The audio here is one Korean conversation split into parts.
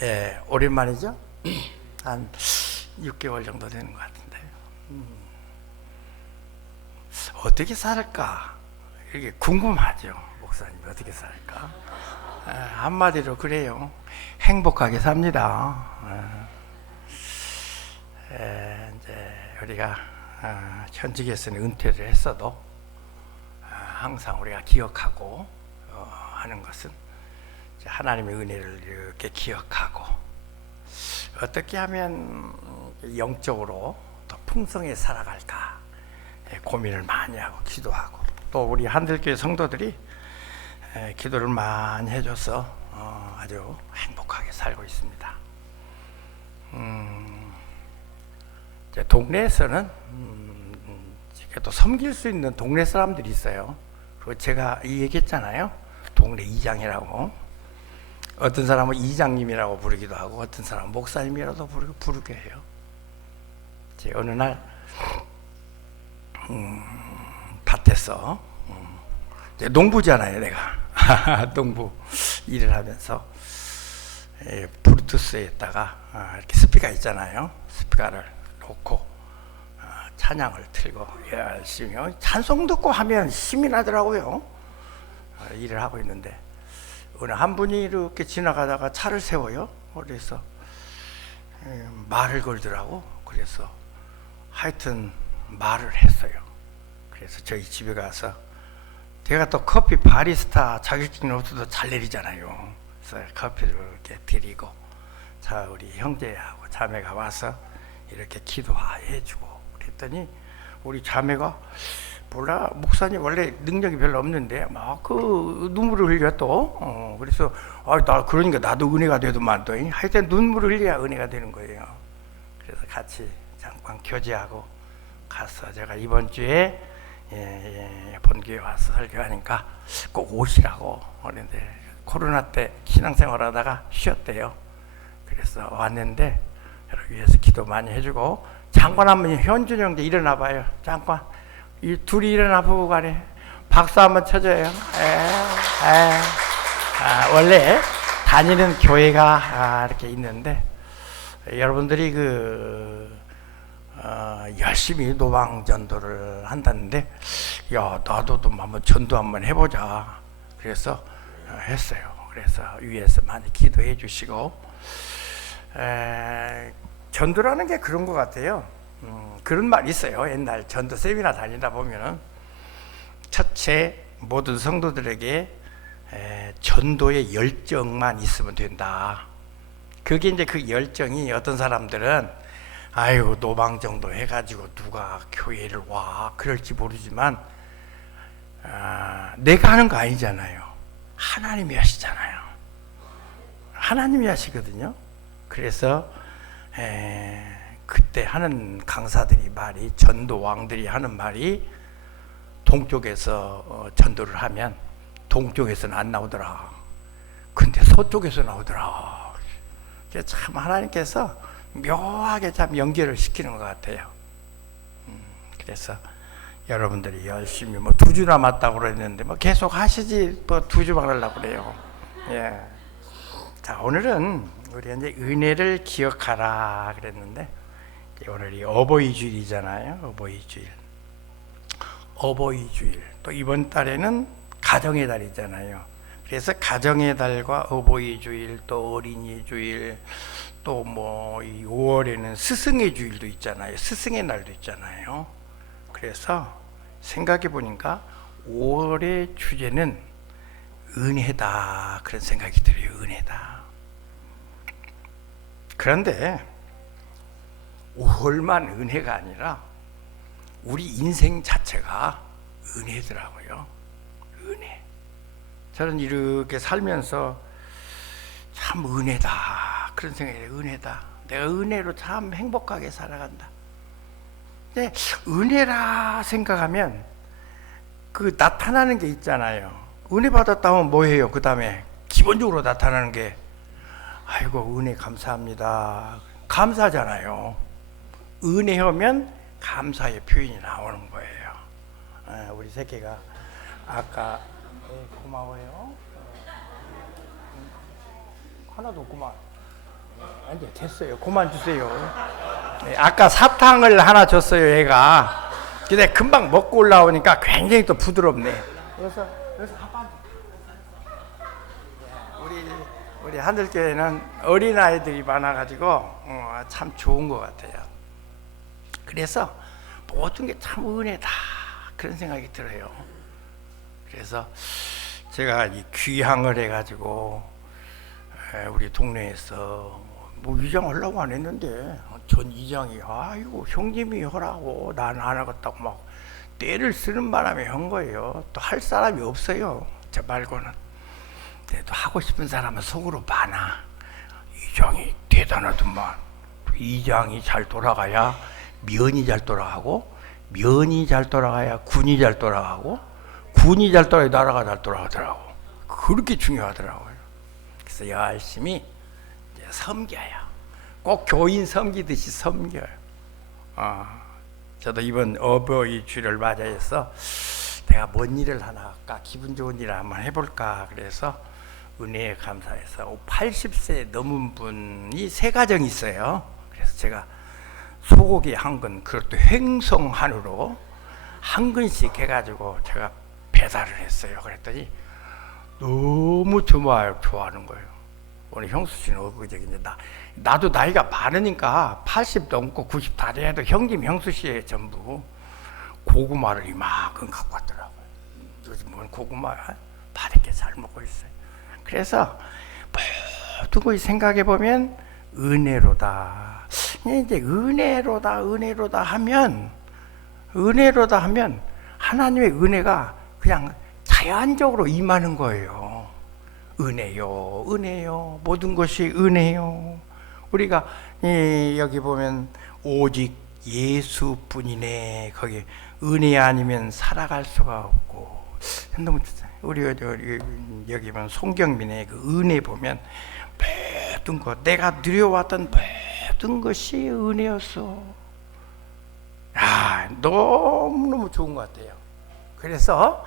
예, 오랜만이죠? 한 6개월 정도 되는 것 같은데. 어떻게 살까? 이게 궁금하죠. 목사님 어떻게 살까? 한마디로 그래요. 행복하게 삽니다. 이제 우리가 현직에서는 은퇴를 했어도 항상 우리가 기억하고 하는 것은 하나님의 은혜를 이렇게 기억하고 어떻게 하면 영적으로 더 풍성히 살아갈까 고민을 많이 하고 기도하고, 또 우리 한들교회 성도들이 기도를 많이 해줘서 아주 행복하게 살고 있습니다. 이제 동네에서는 또 섬길 수 있는 동네 사람들이 있어요. 그리고 제가 이 얘기했잖아요. 동네 이장이라고. 어떤 사람은 이장님이라고 부르기도 하고, 어떤 사람은 목사님이라도 부르게 해요. 어느 날 밭에서 이제 농부잖아요, 내가. 농부 일을 하면서 블루투스에다가 이렇게 스피커 있잖아요. 스피커를 놓고 찬양을 틀고 열심히 찬송 듣고 하면 힘이 나더라고요. 일을 하고 있는데 어느 한 분이 이렇게 지나가다가 차를 세워요. 그래서 말을 걸더라고. 그래서 하여튼 말을 했어요. 그래서 저희 집에 가서, 제가 또 커피 바리스타 자격증이 없어도 잘 내리잖아요. 그래서 커피를 이렇게 드리고, 자 우리 형제하고 자매가 와서 이렇게 기도해주고 그랬더니 우리 자매가, 몰라 목사님 원래 능력이 별로 없는데 막 그 눈물을 흘려 또 그래서 나 그러니까 나도 은혜가 되더만 또 하여튼 눈물을 흘려야 은혜가 되는 거예요. 그래서 같이 잠깐 교제하고 가서, 제가 이번 주에 본교회 와서 설교하니까 꼭 오시라고 그랬는데 코로나 때 신앙생활 하다가 쉬었대요. 그래서 왔는데 여러분 위해서 기도 많이 해주고, 잠깐 한번 현준 형제 일어나 봐요. 잠깐 이 둘이 일어나 보고 가래. 박수 한번 쳐줘요. 원래 다니는 교회가 이렇게 있는데 여러분들이 열심히 노방 전도를 한다는데, 야 나도 좀 한번 전도 한번 해보자. 그래서 했어요. 그래서 위에서 많이 기도해 주시고, 전도라는 게 그런 것 같아요. 그런 말이 있어요. 옛날 전도 세미나 다니다 보면은, 첫째 모든 성도들에게 전도의 열정만 있으면 된다. 그게 이제 그 열정이, 어떤 사람들은 아유 노방 정도 해가지고 누가 교회를 와 그럴지 모르지만 내가 하는 거 아니잖아요. 하나님이 하시잖아요. 하나님이 하시거든요. 그래서 그때 하는 강사들이 말이, 전도왕들이 하는 말이, 동쪽에서 전도를 하면 동쪽에서는 안 나오더라. 근데 서쪽에서 나오더라. 참 하나님께서 묘하게 참 연결을 시키는 것 같아요. 그래서 여러분들이 열심히 2주 남았다고 그랬는데 계속 하시지 2주만 하려고 그래요. 예. 자, 오늘은 우리 이제 은혜를 기억하라 그랬는데, 오늘이 어버이 주일이잖아요. 어버이 주일. 또 이번 달에는 가정의 달이잖아요. 그래서 가정의 달과 어버이 주일, 또 어린이 주일, 또 이 5월에는 스승의 주일도 있잖아요. 스승의 날도 있잖아요. 그래서 생각해 보니까 5월의 주제는 은혜다, 그런 생각이 들어요. 은혜다. 그런데 5월만 은혜가 아니라 우리 인생 자체가 은혜더라고요. 은혜. 저는 이렇게 살면서 참 은혜다, 그런 생각이 해요. 은혜다. 내가 은혜로 참 행복하게 살아간다. 근데 은혜라 생각하면 그 나타나는 게 있잖아요. 은혜 받았다면 뭐예요? 그 다음에 기본적으로 나타나는 게, 아이고 은혜 감사합니다. 감사잖아요. 은혜하면 감사의 표현이 나오는 거예요. 우리 새끼가 아까 고마워요. 하나도 없구만. 이제 됐어요. 그만 주세요. 아까 사탕을 하나 줬어요, 얘가. 근데 금방 먹고 올라오니까 굉장히 또 부드럽네. 그래서 아빠 우리 하늘교회는 어린 아이들이 많아가지고 참 좋은 것 같아요. 그래서 모든 게 참 은혜다 그런 생각이 들어요. 그래서 제가 이 귀향을 해가지고 우리 동네에서 뭐 이장하려고 안 했는데 전 이장이 아이고 형님이 하라고 나는 안 하겠다고 막 떼를 쓰는 바람에 한 거예요. 또 할 사람이 없어요, 저 말고는. 그래도 하고 싶은 사람은 속으로 많아. 이장이 대단하더만. 이장이 잘 돌아가야 면이 잘 돌아가고, 면이 잘 돌아가야 군이 잘 돌아가고, 군이 잘 돌아야 나라가 잘 돌아가더라고. 그렇게 중요하더라고요. 그래서 열심히 이제 섬겨요. 꼭 교인 섬기듯이 섬겨요. 저도 이번 어버이 주를 맞이해서 내가 뭔 일을 하나 할까, 기분 좋은 일을 한번 해볼까 그래서 은혜에 감사해서 80세 넘은 분이 세 가정 있어요. 그래서 제가 소고기 한 근, 그것도 횡성한우로 한 근씩 해가지고 제가 배달을 했어요. 그랬더니 너무 좋아하는 거예요. 오늘 형수 씨는 어그저기 나도 나이가 많으니까 80 넘고 90 다 돼도 형님 형수 씨의 전부 고구마를 이만큼 갖고 왔더라고요. 요즘은 고구마 맛있게 잘 먹고 있어요. 그래서 모든 걸 생각해 보면 은혜로다. 이제 은혜로다 하면 하나님의 은혜가 그냥 자연적으로 임하는 거예요. 은혜요. 모든 것이 은혜요. 우리가 여기 보면 오직 예수뿐이네. 거기 은혜 아니면 살아갈 수가 없고. 우리 여기 보면 송경민의 그 은혜 보면 모든 것, 내가 누려왔던 모든 것이 은혜였어. 너무너무 좋은 것 같아요. 그래서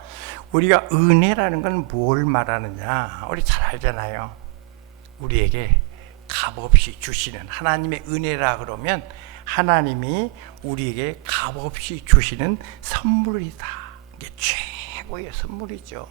우리가 은혜라는 건 뭘 말하느냐, 우리 잘 알잖아요. 우리에게 값없이 주시는 하나님의 은혜라 그러면 하나님이 우리에게 값없이 주시는 선물이다. 이게 최고의 선물이죠.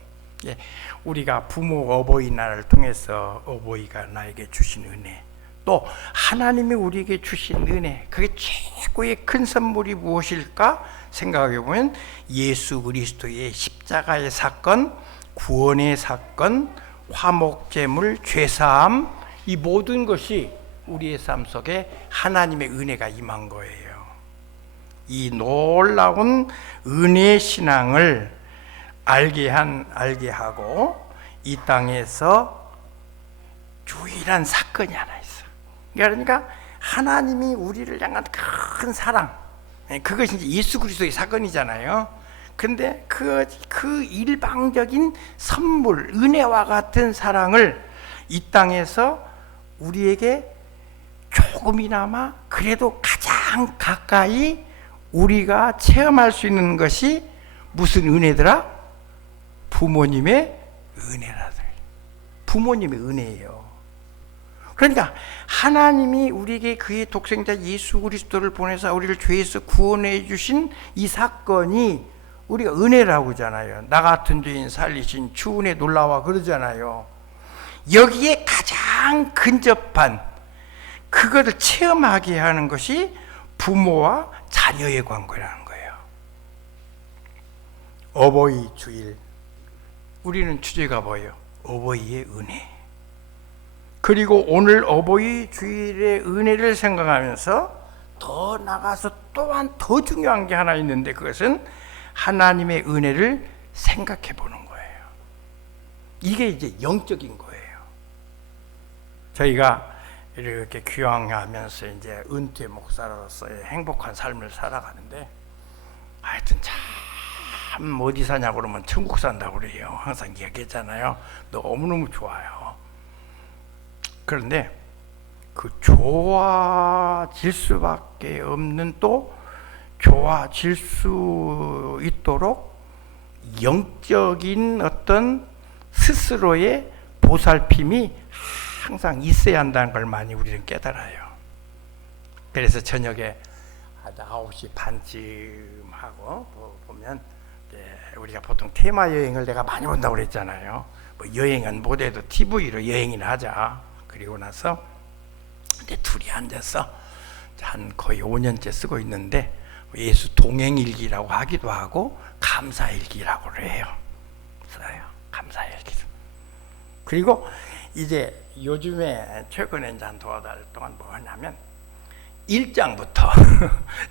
우리가 부모 어버이날을 통해서 어버이가 나에게 주신 은혜, 또 하나님이 우리에게 주신 은혜, 그게 최고의 큰 선물이 무엇일까 생각해 보면 예수 그리스도의 십자가의 사건, 구원의 사건, 화목제물, 죄사함, 이 모든 것이 우리의 삶 속에 하나님의 은혜가 임한 거예요. 이 놀라운 은혜의 신앙을 알게 하고 이 땅에서 유일한 사건이 하나 있어. 그러니까 하나님이 우리를 향한 큰 사랑, 그것이 이제 예수 그리스도의 사건이잖아요. 근데 그 일방적인 선물, 은혜와 같은 사랑을 이 땅에서 우리에게 조금이나마 그래도 가장 가까이 우리가 체험할 수 있는 것이 무슨 은혜더라? 부모님의 은혜라들. 부모님의 은혜예요. 그러니까 하나님이 우리에게 그의 독생자 예수 그리스도를 보내서 우리를 죄에서 구원해 주신 이 사건이 우리가 은혜라고 하잖아요. 나 같은 죄인 살리신 주 은혜 놀라워 그러잖아요. 여기에 가장 근접한 그것을 체험하게 하는 것이 부모와 자녀의 관계라는 거예요. 어버이 주일, 우리는 주제가 뭐예요? 어버이의 은혜. 그리고 오늘 어버이 주일의 은혜를 생각하면서 더 나가서 또한 더 중요한 게 하나 있는데, 그것은 하나님의 은혜를 생각해 보는 거예요. 이게 이제 영적인 거예요. 저희가 이렇게 귀향하면서 이제 은퇴 목사로서의 행복한 삶을 살아가는데, 하여튼 참 어디 사냐고 그러면 천국 산다고 그래요. 항상 얘기했잖아요. 너무너무 좋아요. 그런데 그 좋아질 수밖에 없는, 또 좋아질 수 있도록 영적인 어떤 스스로의 보살핌이 항상 있어야 한다는 걸 많이 우리는 깨달아요. 그래서 저녁에 9시 반쯤 하고 보면 우리가 보통 테마 여행을 내가 많이 본다고 그랬잖아요. 뭐 여행은 못해도 TV로 여행이나 하자. 그리고 나서 근데 둘이 앉아서 한 거의 5년째 쓰고 있는데 예수 동행일기라고 하기도 하고 감사일기라고 해요. 써요. 감사일기. 그리고 이제 요즘에 최근에 이제 한 두어 달 동안 뭐 하냐면 1장부터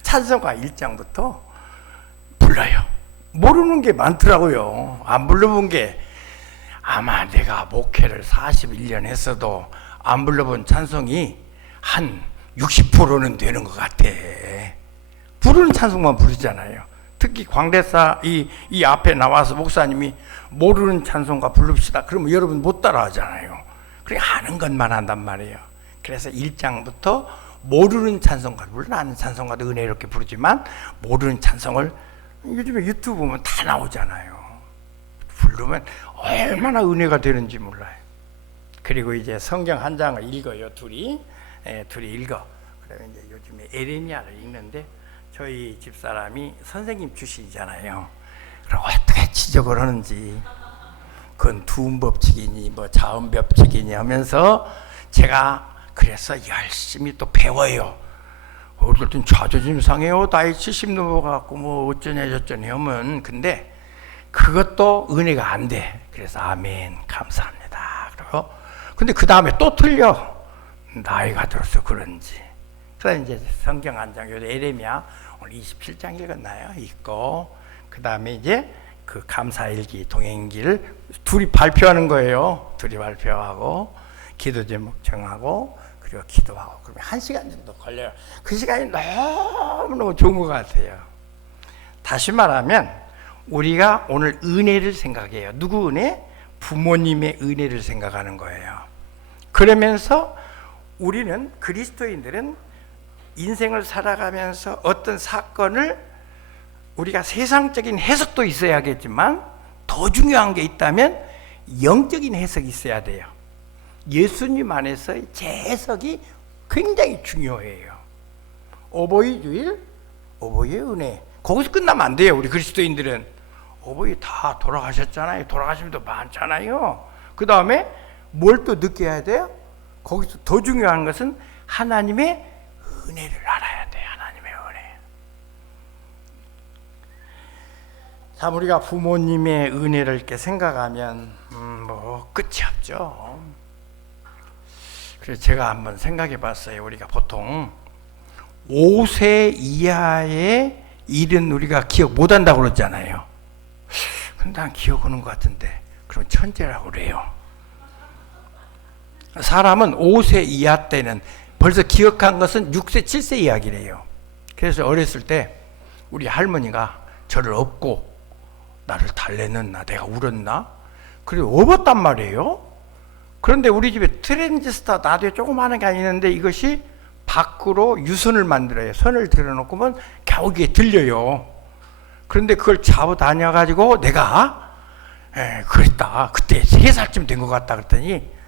찬송가 1장부터 불러요. 모르는 게 많더라고요. 안 불러본 게 아마 내가 목회를 41년 했어도 안 불러본 찬송이 한 60%는 되는 것 같아. 부르는 찬송만 부르잖아요. 특히 광대사 이 앞에 나와서 목사님이 모르는 찬송가 부릅시다. 그러면 여러분 못 따라 하잖아요. 그래 아는 것만 한단 말이에요. 그래서 1장부터 모르는 찬송가를 물론 아는 찬송가도 은혜롭게 부르지만 모르는 찬송을 요즘에 유튜브 보면 다 나오잖아요. 부르면 얼마나 은혜가 되는지 몰라요. 그리고 이제 성경 한 장을 읽어요. 둘이 읽어. 그러면 이제 요즘에 에레미야를 읽는데 저희 집사람이 선생님 출신이잖아요. 그럼 어떻게 지적을 하는지 그건 두음법칙이니 뭐 자음법칙이니 하면서 제가 그래서 열심히 또 배워요. 어떨 땐 자존심 상해요. 나이 70 넘어가고 뭐 어쩌냐 저쩌냐 하면 근데 그것도 은혜가 안 돼. 그래서 아멘 감사합니다. 그리고 근데 그 다음에 또 틀려. 나이가 들어서 그런지. 그래서 이제 성경 한 장, 에레미야 오늘 27장 읽었나요? 읽고 그 다음에 이제 그 감사일기, 동행기를 둘이 발표하는 거예요. 둘이 발표하고 기도 제목 정하고 그리고 기도하고 그러면 1시간 정도 걸려요. 그 시간이 너무너무 좋은 것 같아요. 다시 말하면 우리가 오늘 은혜를 생각해요. 누구 은혜? 부모님의 은혜를 생각하는 거예요. 그러면서 우리는 그리스도인들은 인생을 살아가면서 어떤 사건을 우리가 세상적인 해석도 있어야겠지만 더 중요한 게 있다면 영적인 해석이 있어야 돼요. 예수님 안에서의 재해석이 굉장히 중요해요. 어버이 주일, 어버이의 은혜 거기서 끝나면 안 돼요. 우리 그리스도인들은 어버이 다 돌아가셨잖아요. 돌아가신 분도 많잖아요. 그 다음에 뭘 또 느껴야 돼요? 거기서 더 중요한 것은 하나님의 은혜를 알아야 돼요. 하나님의 은혜. 참 우리가 부모님의 은혜를 이렇게 생각하면 뭐 끝이 없죠. 그래서 제가 한번 생각해 봤어요. 우리가 보통 5세 이하의 일은 우리가 기억 못 한다고 그러잖아요. 근데 난 기억하는 것 같은데 그럼 천재라고 그래요. 사람은 5세 이하 때는 벌써 기억한 것은 6세, 7세 이야기래요. 그래서 어렸을 때 우리 할머니가 저를 업고 나를 달래는나 내가 울었나? 그리고 업었단 말이에요. 그런데 우리 집에 트랜지스터 나도에 조그마한 게 있는데 이것이 밖으로 유선을 만들어요. 선을 들어놓고면 겨우기에 들려요. 그런데 그걸 잡아 다녀가지고 내가 그랬다. 그때 3살쯤 된 것 같다 그랬더니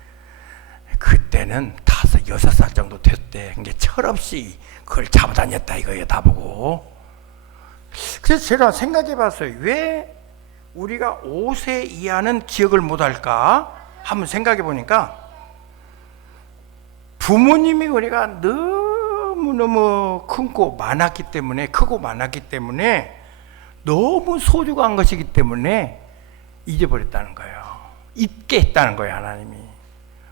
그때는 5, 6살 정도 됐대. 근데 철없이 그걸 잡아 다녔다 이거예요. 나보고. 그래서 제가 생각해 봤어요. 왜 우리가 5세 이하는 기억을 못할까? 한번 생각해 보니까 부모님이 우리가 너무너무 크고 많았기 때문에 너무 소중한 것이기 때문에 잊어버렸다는 거예요. 잊게 했다는 거예요. 하나님이.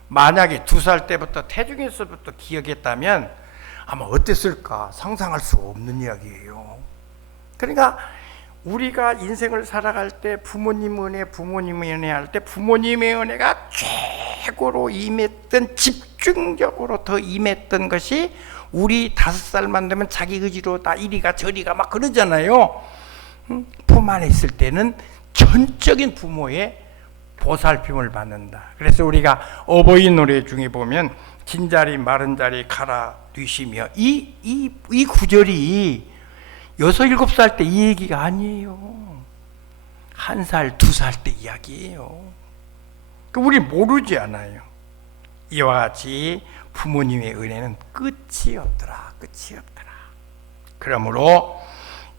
만약에 2살 때부터 태중에서부터 기억했다면 아마 어땠을까 상상할 수 없는 이야기예요. 그러니까 우리가 인생을 살아갈 때 부모님의 은혜 할 때 부모님의 은혜가 최고로 임했던 집중적으로 더 임했던 것이 우리 5살만 되면 자기 의지로 다 이리가 저리가 막 그러잖아요. 품 안에 있을 때는 전적인 부모의 보살핌을 받는다. 그래서 우리가 어버이 노래 중에 보면 진자리 마른 자리 갈아 뉘시며 이 구절이 6, 7살 때 이 얘기가 아니에요. 1살, 2살 때 이야기예요. 우리 모르지 않아요. 이와 같이 부모님의 은혜는 끝이 없더라. 끝이 없더라. 그러므로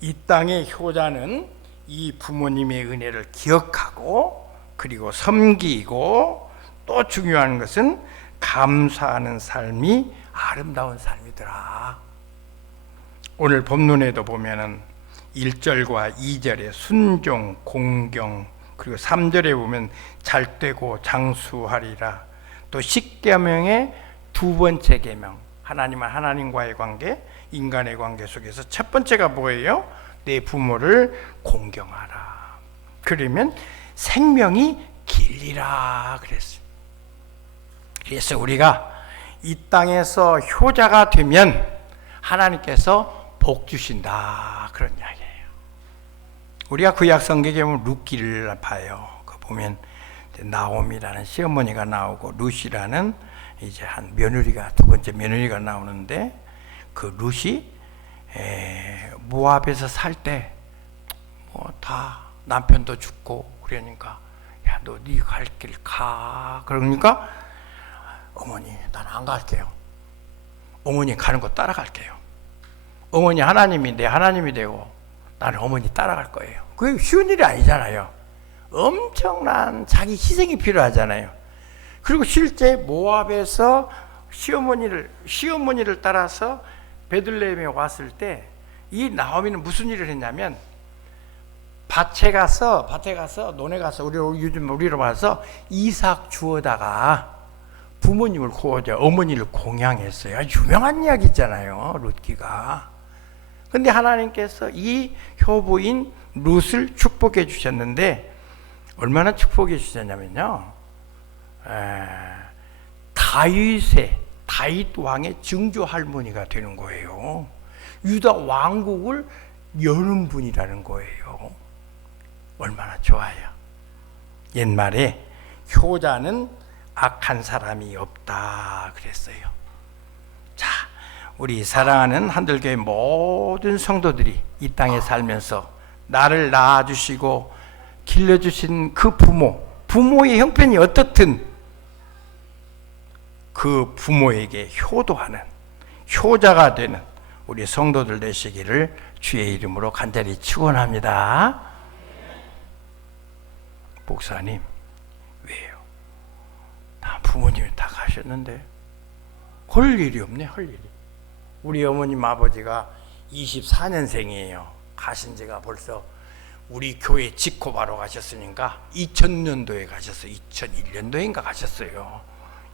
이 땅의 효자는 이 부모님의 은혜를 기억하고 그리고 섬기고 또 중요한 것은 감사하는 삶이 아름다운 삶이더라. 오늘 본문에도 보면은 1절과 2절에 순종, 공경, 그리고 3절에 보면 잘되고 장수하리라. 또 십계명의 두 번째 계명, 하나님은 하나님과의 관계, 인간의 관계 속에서 첫 번째가 뭐예요? 내 부모를 공경하라. 그러면 생명이 길리라 그랬어요. 그래서 우리가 이 땅에서 효자가 되면 하나님께서 복 주신다 그런 이야기예요. 우리가 구약 성경에 보면 룻기를 봐요. 그 보면 나옴이라는 시어머니가 나오고 룻이라는 이제 한 며느리가 두 번째 며느리가 나오는데 그 룻이 모압에서 살 때 뭐 다 남편도 죽고 그러니까 야 너 네 갈 길 가 그러니까 어머니 나는 안 갈게요. 어머니 가는 거 따라갈게요. 어머니 하나님이 내 하나님이 되고 나는 어머니 따라갈 거예요. 그게 쉬운 일이 아니잖아요. 엄청난 자기 희생이 필요하잖아요. 그리고 실제 모압에서 시어머니를 따라서 베들레헴에 왔을 때 이 나오미는 무슨 일을 했냐면 밭에 가서 논에 가서 우리로 봐서 이삭 주워다가 부모님을 어머니를 공양했어요. 아주 유명한 이야기 있잖아요. 룻기가. 근데 하나님께서 이 효부인 룻을 축복해 주셨는데 얼마나 축복해 주셨냐면요. 다윗 왕의 증조 할머니가 되는 거예요. 유다 왕국을 여는 분이라는 거예요. 얼마나 좋아요. 옛말에 효자는 악한 사람이 없다 그랬어요. 자, 우리 사랑하는 한들교회 모든 성도들이 이 땅에 살면서 나를 낳아주시고 길러주신 그 부모의 형편이 어떻든 그 부모에게 효도하는 효자가 되는 우리 성도들 되시기를 주의 이름으로 간절히 축원합니다. 목사님 왜요? 다 부모님이 다 가셨는데 할 일이 없네. 할 일이. 우리 어머님 아버지가 24년생이에요. 가신 지가 벌써 우리 교회 짓고 바로 가셨으니까 2000년도에 가셨어요. 2001년도인가 가셨어요.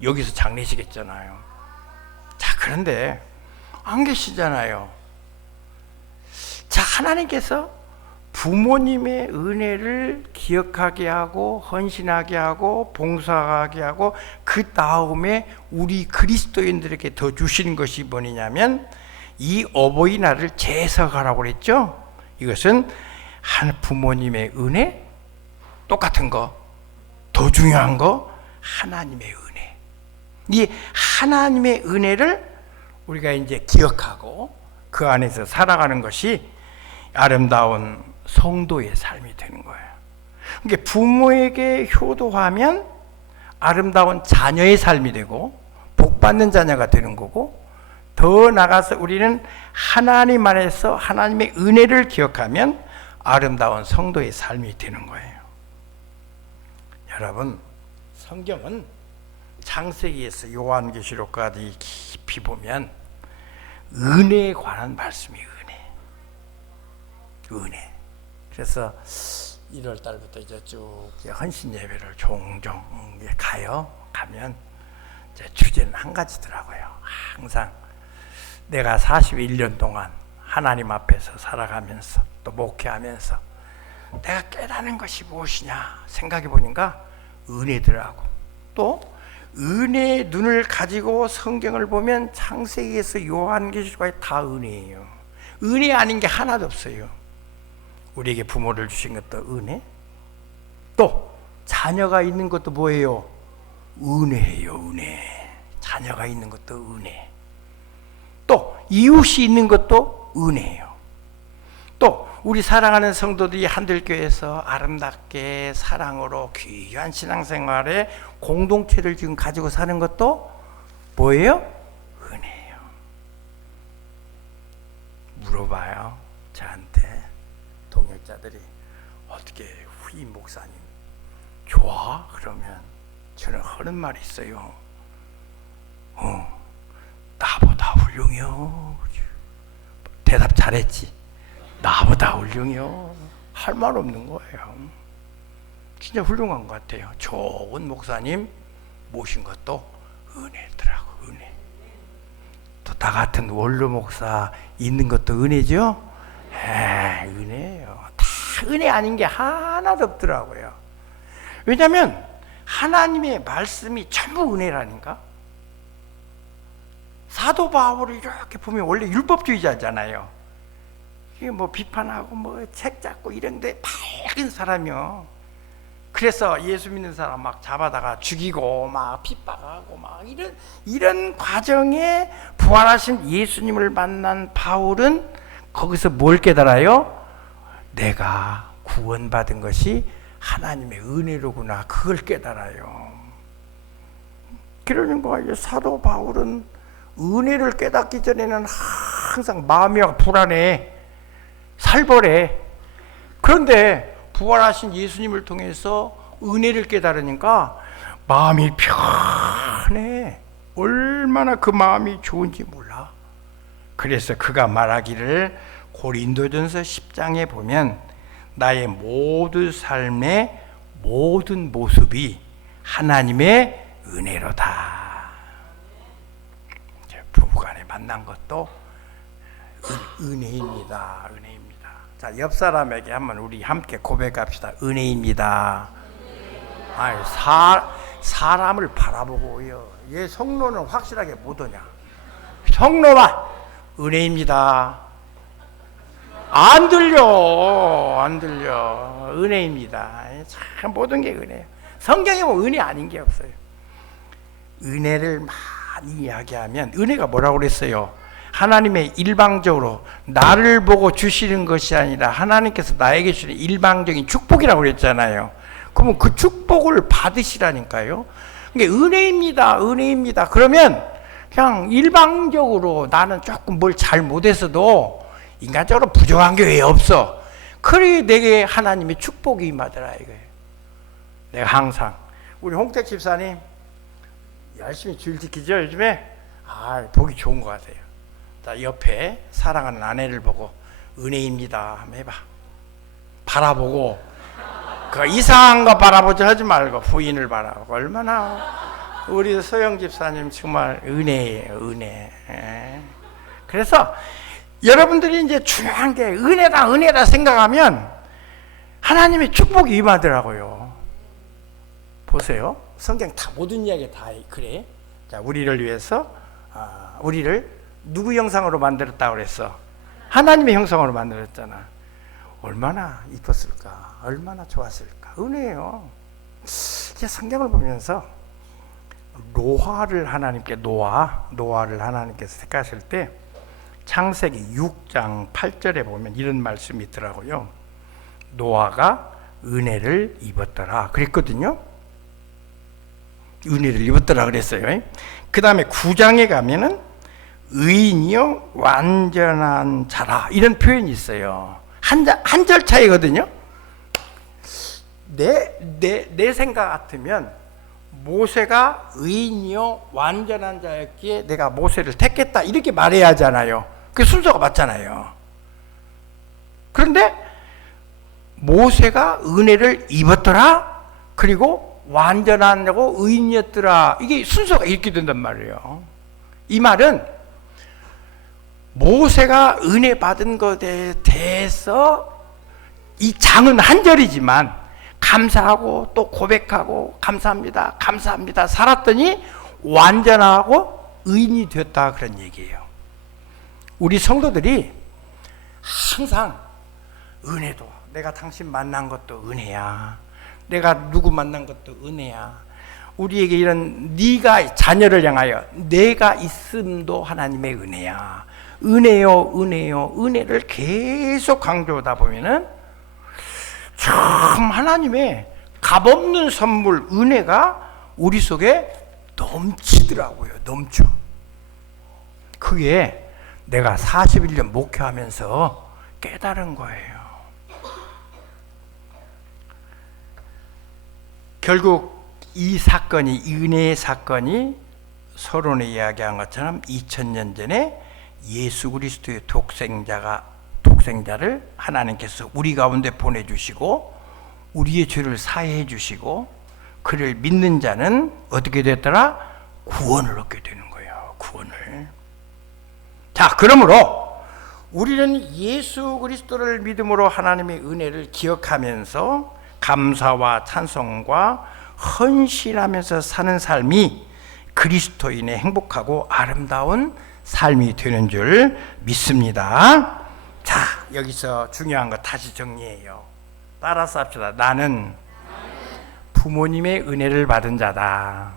여기서 장례식 했잖아요. 자, 그런데 안 계시잖아요. 자, 하나님께서 부모님의 은혜를 기억하게 하고 헌신하게 하고 봉사하게 하고 그 다음에 우리 그리스도인들에게 더 주신 것이 뭐냐면 이 어버이날을 제석하라고 그랬죠. 이것은 한 부모님의 은혜, 똑같은 거, 더 중요한 거 하나님의 은혜. 이 하나님의 은혜를 우리가 이제 기억하고 그 안에서 살아가는 것이 아름다운 성도의 삶이 되는 거예요. 그러니까 부모에게 효도하면 아름다운 자녀의 삶이 되고 복받는 자녀가 되는 거고, 더 나아가서 우리는 하나님 안에서 하나님의 은혜를 기억하면 아름다운 성도의 삶이 되는 거예요. 여러분, 성경은 창세기에서 요한계시록까지 깊이 보면 은혜에 관한 말씀이 은혜. 그래서 1월 달부터 이제 쭉 헌신 예배를 종종 가면 이제 주제는 한 가지더라고요. 항상 내가 41년 동안 하나님 앞에서 살아가면서 또 목회하면서 내가 깨닫는 것이 무엇이냐 생각해 보니까 은혜더라고. 또 은혜의 눈을 가지고 성경을 보면 창세기에서 요한계시록까지 다 은혜예요. 은혜 아닌 게 하나도 없어요. 우리에게 부모를 주신 것도 은혜, 또 자녀가 있는 것도 뭐예요? 은혜예요. 은혜. 자녀가 있는 것도 은혜, 또 이웃이 있는 것도 은혜예요. 또 우리 사랑하는 성도들이 한들교회에서 아름답게 사랑으로 귀한 신앙생활에 공동체를 지금 가지고 사는 것도 뭐예요? 은혜예요. 물어봐요. 저한테 동역자들이 어떻게 후임 목사님 좋아? 그러면 저는 하는 말이 있어요. 나보다 훌륭해요. 대답 잘했지. 나보다 훌륭해요. 할 말 없는 거예요. 진짜 훌륭한 것 같아요. 좋은 목사님 모신 것도 은혜더라고. 은혜. 또 나 같은 원로 목사 있는 것도 은혜죠. 은혜예요. 다 은혜 아닌 게 하나도 없더라고요. 왜냐하면 하나님의 말씀이 전부 은혜라니까. 사도 바울을 이렇게 보면 원래 율법주의자잖아요. 이게 뭐 비판하고 뭐 책 잡고 이런데 밝은 사람이요. 그래서 예수 믿는 사람 막 잡아다가 죽이고 막 핍박하고 막 이런 과정에 부활하신 예수님을 만난 바울은 거기서 뭘 깨달아요? 내가 구원받은 것이 하나님의 은혜로구나. 그걸 깨달아요. 그러는 거예요. 사도 바울은 은혜를 깨닫기 전에는 항상 마음이 불안해, 살벌해. 그런데 부활하신 예수님을 통해서 은혜를 깨달으니까 마음이 편해. 얼마나 그 마음이 좋은지 몰라. 그래서 그가 말하기를 고린도전서 10장에 보면 나의 모든 삶의 모든 모습이 하나님의 은혜로다. 부부간에 만난 것도 은혜입니다. 은혜입니다. 자, 옆 사람에게 한번 우리 함께 고백합시다. 은혜입니다. 아유, 사람을 바라보고요. 얘 성로는 확실하게 못 오냐? 성로만 은혜입니다. 안 들려. 은혜입니다. 참 모든 게 은혜예요. 성경에 뭐 은혜 아닌 게 없어요. 은혜를 많이 이야기하면 은혜가 뭐라고 그랬어요? 하나님의 일방적으로 나를 보고 주시는 것이 아니라 하나님께서 나에게 주시는 일방적인 축복이라고 그랬잖아요. 그러면 그 축복을 받으시라니까요. 그게 은혜입니다. 그러면 그냥 일방적으로 나는 조금 뭘 잘 못해서도 인간적으로 부족한 게 왜 없어? 그래 내게 하나님의 축복이 임하더라 이거예요. 내가 항상 우리 홍택 집사님 열심히 줄 지키죠 요즘에. 보기 좋은 것 같아요. 자, 옆에 사랑하는 아내를 보고 은혜입니다 한번 해봐. 바라보고 그 이상한 거 바라보지 하지 말고 부인을 바라보고. 얼마나 우리 소영 집사님 정말 은혜예요. 은혜. 그래서 여러분들이 이제 중요한 게 은혜다 생각하면 하나님의 축복이 임하더라고요. 보세요. 성경 다 모든 이야기 다 그래. 자, 우리를 위해서 우리를 누구 형상으로 만들었다고 그랬어? 하나님의 형상으로 만들었잖아. 얼마나 이뻤을까? 얼마나 좋았을까? 은혜예요. 이제 성경을 보면서 노아를 하나님께서 택하실 때 창세기 6장 8절에 보면 이런 말씀이 있더라고요. 노아가 은혜를 입었더라 그랬거든요. 은혜를 입었더라 그랬어요. 그 다음에 9장에 가면은 의인이요 완전한 자라 이런 표현이 있어요. 한 절 차이거든요. 내 생각 같으면 모세가 의인이요 완전한 자였기에 내가 모세를 택했다 이렇게 말해야 하잖아요. 그 순서가 맞잖아요. 그런데 모세가 은혜를 입었더라 그리고 완전하고 의인이었더라 이게 순서가 이렇게 된단 말이에요. 이 말은 모세가 은혜 받은 것에 대해서 이 장은 한 절이지만 감사하고 또 고백하고 감사합니다 살았더니 완전하고 의인이 되었다 그런 얘기예요. 우리 성도들이 항상 은혜도 내가 당신 만난 것도 은혜야. 내가 누구 만난 것도 은혜야. 우리에게 이런 네가 자녀를 향하여 내가 있음도 하나님의 은혜야. 은혜를 계속 강조하다 보면은 참 하나님의 값없는 선물 은혜가 우리 속에 넘치더라고요. 넘쳐. 그게 내가 41년 목회하면서 깨달은 거예요. 결국 이 사건이, 은혜의 사건이 서론에 이야기한 것처럼 2000년 전에 예수 그리스도의 독생자를 하나님께서 우리 가운데 보내주시고 우리의 죄를 사해해 주시고 그를 믿는 자는 어떻게 됐더라? 구원을 얻게 되는 거예요. 구원을. 자, 그러므로 우리는 예수 그리스도를 믿음으로 하나님의 은혜를 기억하면서 감사와 찬송과 헌신하면서 사는 삶이 그리스도인의 행복하고 아름다운 삶이 되는 줄 믿습니다. 자, 여기서 중요한 거 다시 정리해요. 따라서 합시다. 나는 부모님의 은혜를 받은 자다.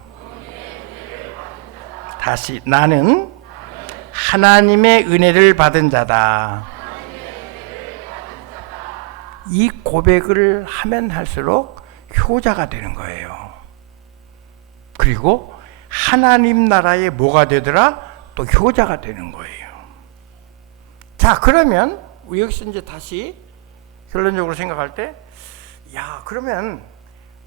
다시, 나는 하나님의 은혜를 받은 자다. 이 고백을 하면 할수록 효자가 되는 거예요. 그리고 하나님 나라의 뭐가 되더라? 또 효자가 되는 거예요. 자, 그러면 여기서 이제 다시 결론적으로 생각할 때, 야, 그러면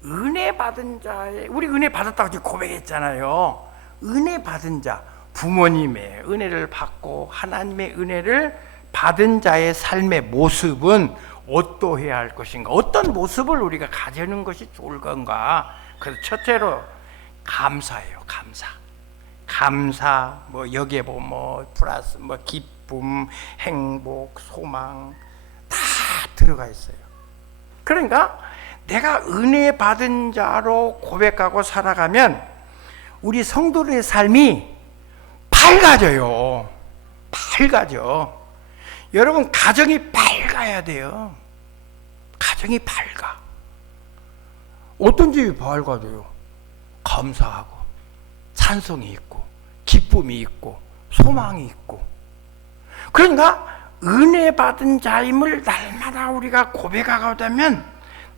은혜 받은 자의, 우리 은혜 받았다고 지금 고백했잖아요. 은혜 받은 자, 부모님의 은혜를 받고 하나님의 은혜를 받은 자의 삶의 모습은 어떠해야 할 것인가? 어떤 모습을 우리가 가지는 것이 좋을 건가? 그래서 첫째로 감사예요. 감사. 뭐 여기에 뭐 플러스 뭐 기쁨, 행복, 소망 다 들어가 있어요. 그러니까 내가 은혜 받은 자로 고백하고 살아가면 우리 성도들의 삶이 밝아져요. 밝아져. 여러분, 가정이 밝아야 돼요. 가정이 밝아. 어떤 집이 밝아져요? 감사하고 찬송이 있고 기쁨이 있고 소망이 있고. 그러니까 은혜 받은 자임을 날마다 우리가 고백하고 되면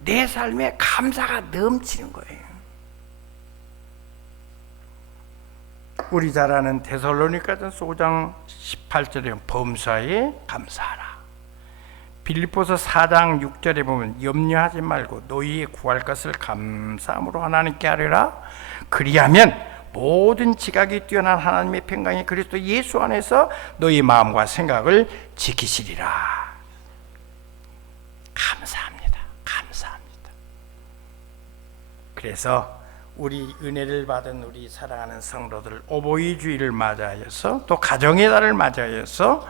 내 삶에 감사가 넘치는 거예요. 우리 잘 아는 데살로니가전서 5장 18절에 범사에 감사하라. 빌립보서 4장 6절에 보면 염려하지 말고 너희의 구할 것을 감사함으로 하나님께 하리라. 그리하면 모든 지각이 뛰어난 하나님의 평강이 그리스도 예수 안에서 너희 마음과 생각을 지키시리라. 감사합니다. 감사합니다. 그래서 우리 은혜를 받은 우리 사랑하는 성도들 오보이 주일을 맞이하여서 또 가정의 달을 맞이하여서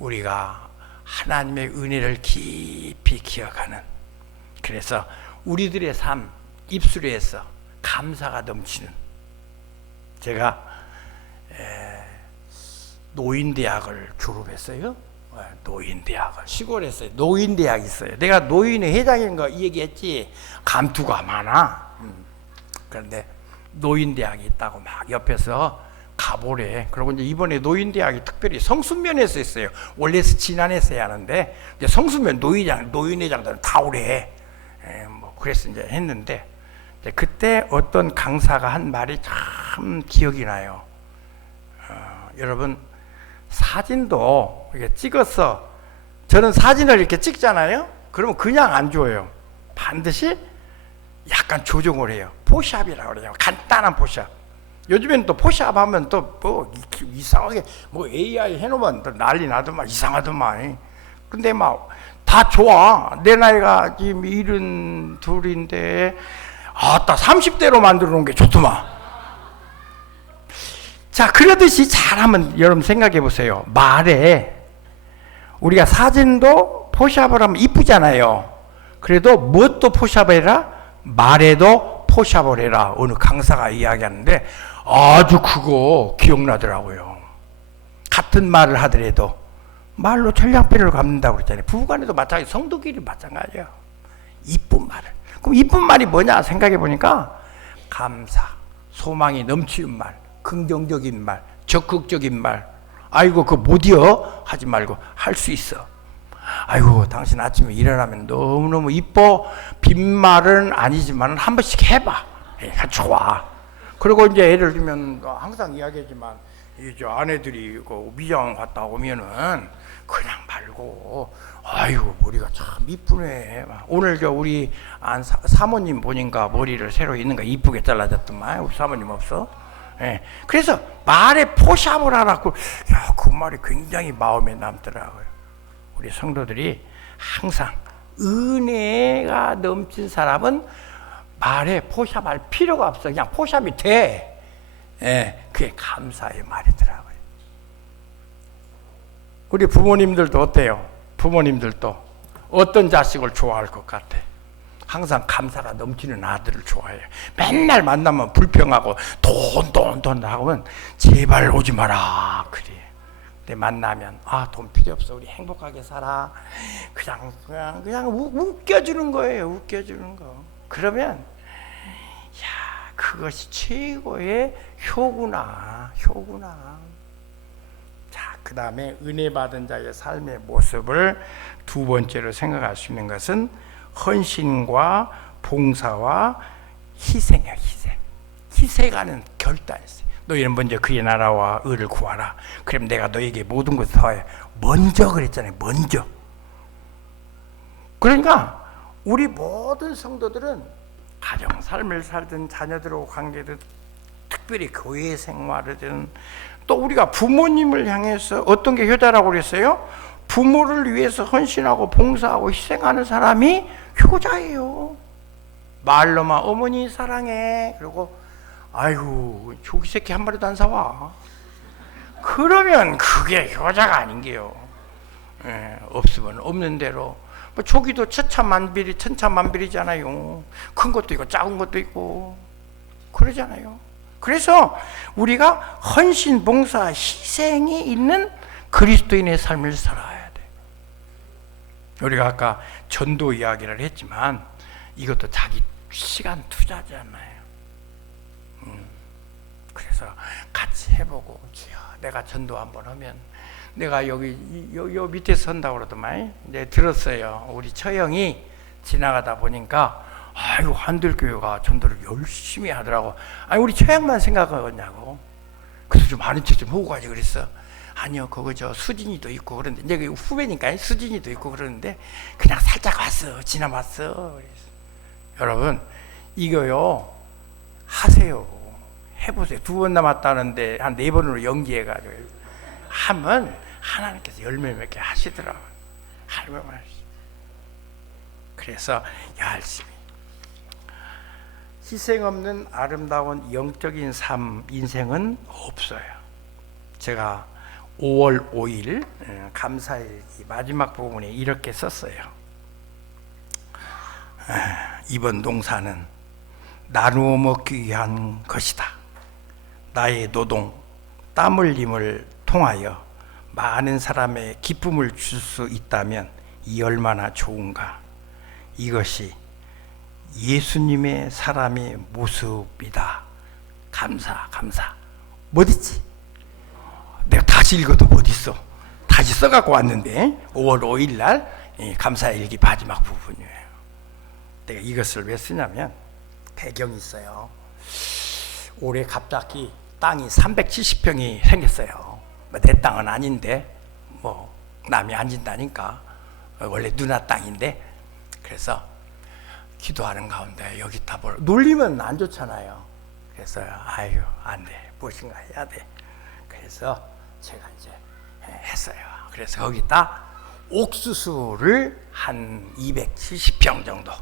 우리가 하나님의 은혜를 깊이 기억하는, 그래서 우리들의 삶 입술에서 감사가 넘치는. 제가 노인대학을 졸업했어요. 노인대학을 시골에 어요. 노인대학 있어요. 내가 노인의 회장인 거 얘기했지. 감투가 많아. 그런데 노인대학이 있다고 막 옆에서 가보래. 그리고 이제 이번에 노인대학이 특별히 성수면에서 했어요. 원래 지난해서 해야 하는데 이제 성수면 노인회장들은 다 오래. 뭐 그래서 이제 했는데 그때 어떤 강사가 한 말이 참 기억이 나요. 여러분, 사진도 이렇게 찍어서, 저는 사진을 이렇게 찍잖아요. 그러면 그냥 안 줘요. 반드시 약간 조정을 해요. 포샵이라고 그래요. 간단한 포샵. 요즘에는 또 포샵 하면 또 뭐 이상하게 뭐 AI 해놓으면 또 난리 나더만, 이상하더만. 근데 막 다 좋아. 내 나이가 지금 72인데 아따 30대로 만들어 놓은 게 좋더만. 자, 그러듯이 잘하면 여러분 생각해 보세요. 말에 우리가 사진도 포샵을 하면 이쁘잖아요. 그래도 무엇도 포샵을 해라? 말에도 포샵을 해라. 어느 강사가 이야기하는데 아주 그거 기억나더라고요. 같은 말을 하더라도 말로 전략비를 갚는다고 그랬잖아요. 부부간에도 마찬가지, 성도끼리 마찬가지예요. 이쁜 말을. 그럼 이쁜 말이 뭐냐 생각해 보니까 감사, 소망이 넘치는 말, 긍정적인 말, 적극적인 말. 아이고 그거 못이여 하지 말고 할 수 있어. 아이고 당신 아침에 일어나면 너무너무 이뻐. 빈말은 아니지만 한 번씩 해봐. 좋아. 그리고 이제 예를 들면 항상 이야기하지만 이제 아내들이 그 미장 갔다 오면은 그냥 말고 아이고 머리가 참 이쁘네. 오늘 저 우리 사모님 보니까 머리를 새로 있는 거 이쁘게 잘라졌더만. 우리 사모님 없어? 예. 그래서 말에 포샵을 하라고. 야, 그 말이 굉장히 마음에 남더라고요. 우리 성도들이 항상 은혜가 넘친 사람은 말에 포샵할 필요가 없어. 그냥 포샵이 돼. 예. 그게 감사의 말이더라고요. 우리 부모님들도 어때요? 부모님들도 어떤 자식을 좋아할 것 같아? 항상 감사가 넘치는 아들을 좋아해요. 맨날 만나면 불평하고 돈 하면 제발 오지 마라 그래. 근데 만나면 돈 필요 없어. 우리 행복하게 살아. 그냥 웃겨주는 거예요. 웃겨주는 거. 그러면 야, 그것이 최고의 효구나. 자, 그 다음에 은혜 받은 자의 삶의 모습을 두 번째로 생각할 수 있는 것은 헌신과 봉사와 희생이야. 희생하는 결단이었어요. 너희는 먼저 그의 나라와 의를 구하라. 그럼 내가 너에게 모든 것을 더해. 먼저 그랬잖아요. 먼저. 그러니까 우리 모든 성도들은 가정 삶을 살든 자녀들하고 관계든 특별히 교회 생활이든 또 우리가 부모님을 향해서 어떤 게 효자라고 그랬어요? 부모를 위해서 헌신하고 봉사하고 희생하는 사람이 효자예요. 말로만 어머니 사랑해. 그리고 아이고 조기 새끼 한 마리도 안 사와. 그러면 그게 효자가 아닌 게요. 예, 없으면 없는 대로. 뭐 조기도 천차만별이잖아요. 큰 것도 있고 작은 것도 있고 그러잖아요. 그래서 우리가 헌신, 봉사, 희생이 있는 그리스도인의 삶을 살아야 돼. 우리가 아까 전도 이야기를 했지만 이것도 자기 시간 투자잖아요. 그래서 같이 해보고 내가 전도 한번 하면 내가 여기 밑에 선다고 그러더만 이제 들었어요. 우리 처형이 지나가다 보니까 아이고 한들교회가 전도를 열심히 하더라고. 아니 우리 처형만 생각하겠냐고. 그래서 좀 아는 척 좀 하고 가지 그랬어. 아니요 그거 저 수진이도 있고 그런데 이제 후배니까 수진이도 있고 그러는데 그냥 살짝 왔어. 지나봤어. 그래서. 여러분 이거요 하세요. 해보세요. 2번 남았다는데 한 4번으로 연기해가지고 하면 하나님께서 열매 맺게 하시더라고요. 할머니. 그래서 열심히 희생 없는 아름다운 영적인 삶 인생은 없어요. 제가 5월 5일 감사일 마지막 부분에 이렇게 썼어요. 이번 농사는 나누어 먹기 위한 것이다. 나의 노동, 땀 흘림을 통하여 많은 사람의 기쁨을 줄 수 있다면 이 얼마나 좋은가. 이것이 예수님의 사람의 모습이다. 감사. 못 있지? 내가 다시 읽어도 못 있어. 다시 써갖고 왔는데 5월 5일 날 감사일기 마지막 부분이에요. 내가 이것을 왜 쓰냐면 배경이 있어요. 올해 갑자기 땅이 370평이 생겼어요. 내 땅은 아닌데 뭐 남이 앉은다니까 원래 누나 땅인데 그래서 기도하는 가운데 여기 다 놀리면 안 좋잖아요. 그래서 아유 안 돼. 무엇인가 해야 돼. 그래서 제가 이제 했어요. 그래서 거기다 옥수수를 한 270평 정도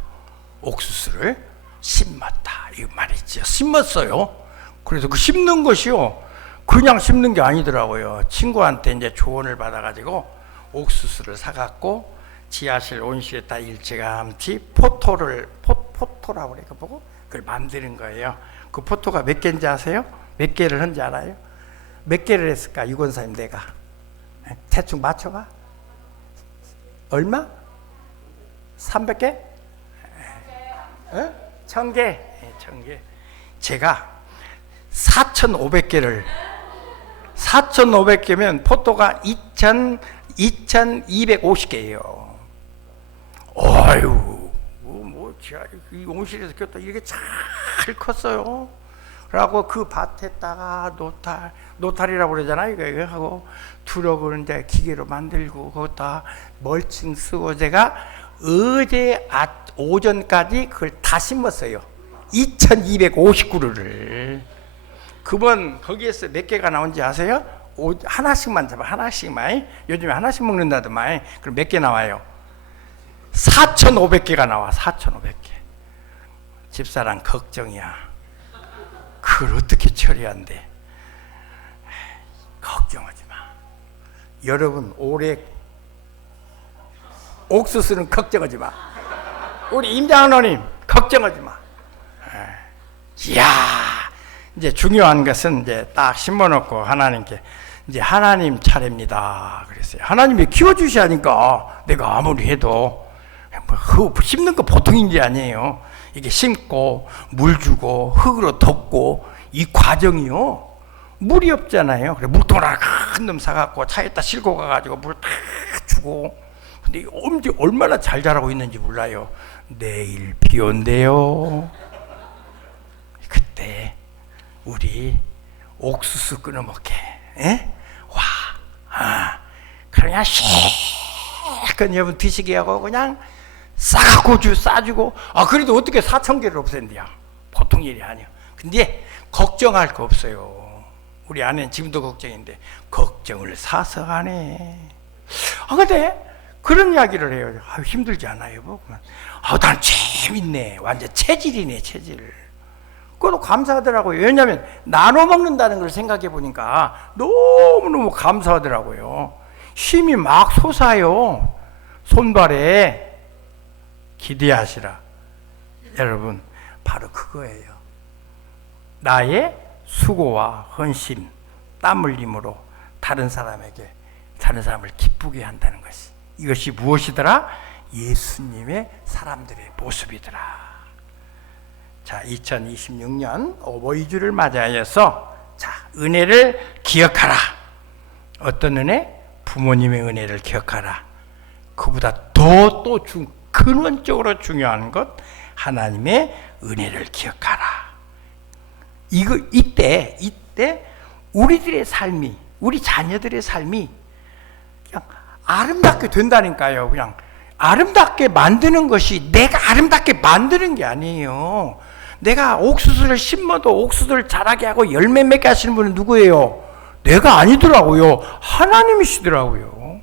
옥수수를 심었다. 이 말이죠. 심었어요. 그래서 그 심는 것이요. 그냥 심는 게 아니더라고요. 친구한테 이제 조언을 받아가지고 옥수수를 사갖고 지하실 온실에다 일찌감치 포토라고 그래. 보고 그걸 만드는 거예요. 그 포토가 몇 개인지 아세요? 몇 개를 한지 알아요? 몇 개를 했을까? 유건사님 내가 대충 맞춰봐. 얼마? 300개? 1000개? 1000개. 제가 4,500개면 포토가 2,250개예요. 어휴, 이 온실에서 켰다 이렇게 잘 컸어요. 라고 그 밭에다가 노탈이라고 그러잖아요. 이거 하고 두럭을 이제 기계로 만들고 거기다 멀칭 쓰고 제가 어제 오전까지 그걸 다 심었어요. 2250그루를. 그번 거기에서 몇 개가 나온지 아세요? 하나씩만 잡아, 하나씩만. 요즘에 하나씩 먹는다더만. 그럼 몇 개 나와요? 4,500개가 나와. 4,500개. 집사람 걱정이야. 그걸 어떻게 처리한대? 걱정하지 마. 여러분 올해 옥수수는 걱정하지 마. 우리 임장로님 걱정하지 마. 이야, 이제 중요한 것은 이제 딱 심어놓고 하나님께 이제 하나님 차례입니다. 그랬어요. 하나님이 키워주시니까 내가 아무리 해도 뭐 심는 거 보통 일이 아니에요. 이게 심고 물 주고 흙으로 덮고 이 과정이요. 물이 없잖아요. 그래 물통을 하나 큰 놈 사갖고 차에다 싣고 가가지고 물 다 주고. 근데 언제 얼마나 잘 자라고 있는지 몰라요. 내일 비 온대요. 그때 우리 옥수수 끊어 먹게. 그냥 실컷 여러분 드시게 하고 그냥 싸갖고 싸주고. 그래도 어떻게 4,000개를 없앤대야. 보통 일이 아니야. 근데 걱정할 거 없어요. 우리 아내는 지금도 걱정인데 걱정을 사서 하네. 근데 그런 이야기를 해요. 힘들지 않아요, 여보? 난 재밌네. 완전 체질이네, 체질. 그것도 감사하더라고요. 왜냐하면 나눠 먹는다는 걸 생각해 보니까 너무너무 감사하더라고요. 힘이 막 솟아요. 손발에. 기대하시라. 여러분, 바로 그거예요. 나의 수고와 헌신, 땀 흘림으로 다른 사람을 기쁘게 한다는 것이. 이것이 무엇이더라? 예수님의 사람들의 모습이더라. 자, 2026년 오보이주를 맞이하여서 자, 은혜를 기억하라. 어떤 은혜? 부모님의 은혜를 기억하라. 그보다 더 또 근원적으로 중요한 것, 하나님의 은혜를 기억하라. 이때 우리들의 삶이, 우리 자녀들의 삶이 그냥 아름답게 된다니까요. 그냥 아름답게 만드는 것이 내가 아름답게 만드는 게 아니에요. 내가 옥수수를 심어도 옥수수를 자라게 하고 열매 맺게 하시는 분은 누구예요? 내가 아니더라고요. 하나님이시더라고요.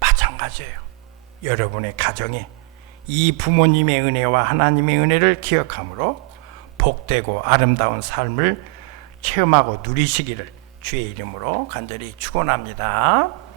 마찬가지예요. 여러분의 가정에 이 부모님의 은혜와 하나님의 은혜를 기억함으로 복되고 아름다운 삶을 체험하고 누리시기를 주의 이름으로 간절히 축원합니다.